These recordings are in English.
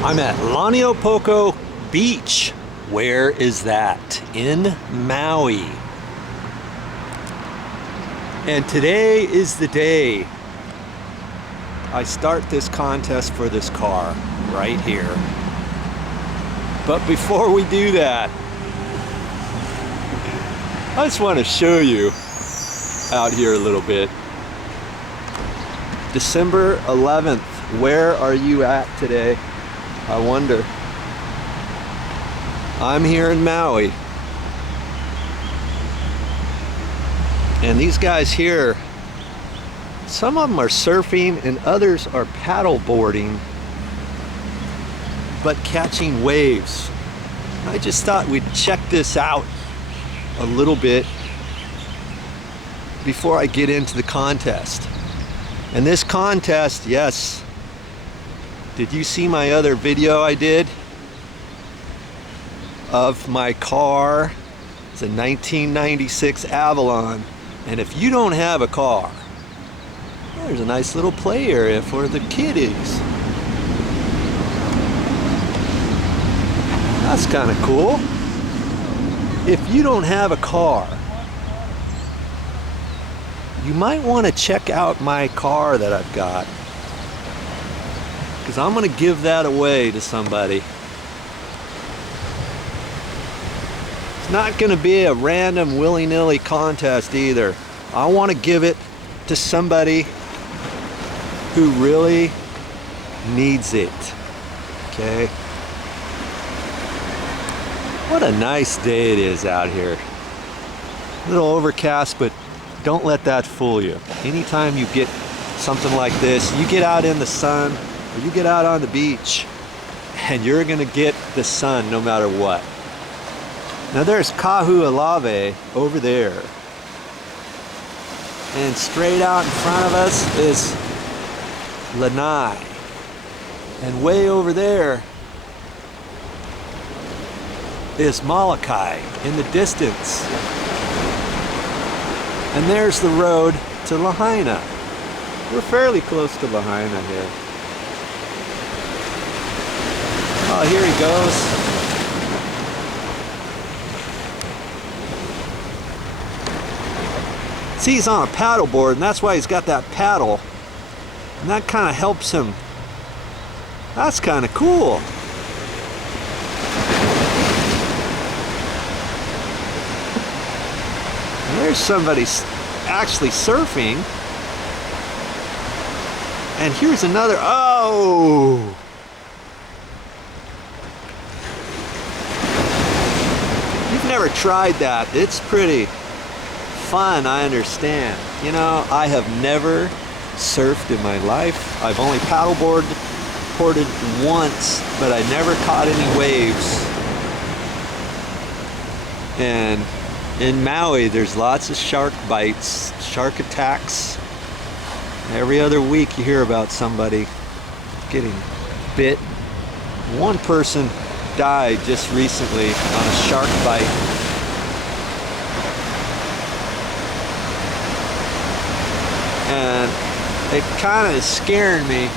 I'm at Launiupoko Beach. Where is that? In Maui. And today is the day I start this contest for this car right here. But before we do that, I just want to show you out here a little bit. December 11th, where are you at today? I wonder. I'm here in Maui. And these guys here, some of them are surfing and others are paddleboarding, but catching waves. I just thought we'd check this out a little bit before I get into the contest. And this contest, yes, did you see my other video I did of my car? It's a 1996 Avalon. And if you don't have a car, there's a nice little play area for the kiddies. That's kind of cool. If you don't have a car, you might want to check out my car that I've got, because I'm going to give that away to somebody. It's not going to be a random willy-nilly contest either. I want to give it to somebody who really needs it. Okay? What a nice day it is out here. A little overcast, but don't let that fool you. Anytime you get something like this, you get out in the sun, or you get out on the beach, and you're gonna get the sun no matter what. Now there's Kahu'ulave over there. And straight out in front of us is Lanai. And way over there is Molokai in the distance. And there's the road to Lahaina. We're fairly close to Lahaina here. Oh, here he goes. See, he's on a paddleboard, and that's why he's got that paddle. And that kind of helps him. That's kind of cool. And there's somebody actually surfing. And here's another. Oh! You've never tried that. It's pretty fun, I understand. You know, I have never surfed in my life. I've only paddleboarded once, but I never caught any waves. And in Maui, there's lots of shark bites, shark attacks. Every other week you hear about somebody getting bit. One person died just recently on a shark bite. And it kind of is scaring me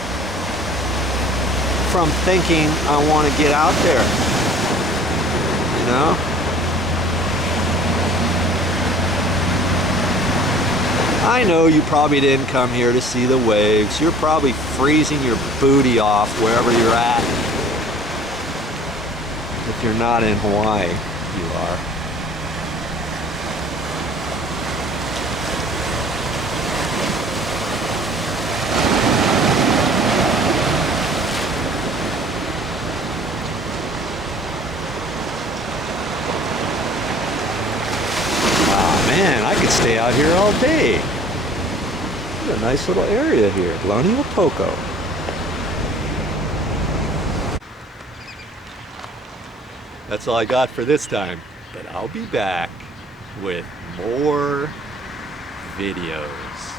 from thinking I want to get out there, you know? I know you probably didn't come here to see the waves. You're probably freezing your booty off wherever you're at. If you're not in Hawaii, you are. Man, I could stay out here all day. What a nice little area here, Launiupoko. That's all I got for this time, but I'll be back with more videos.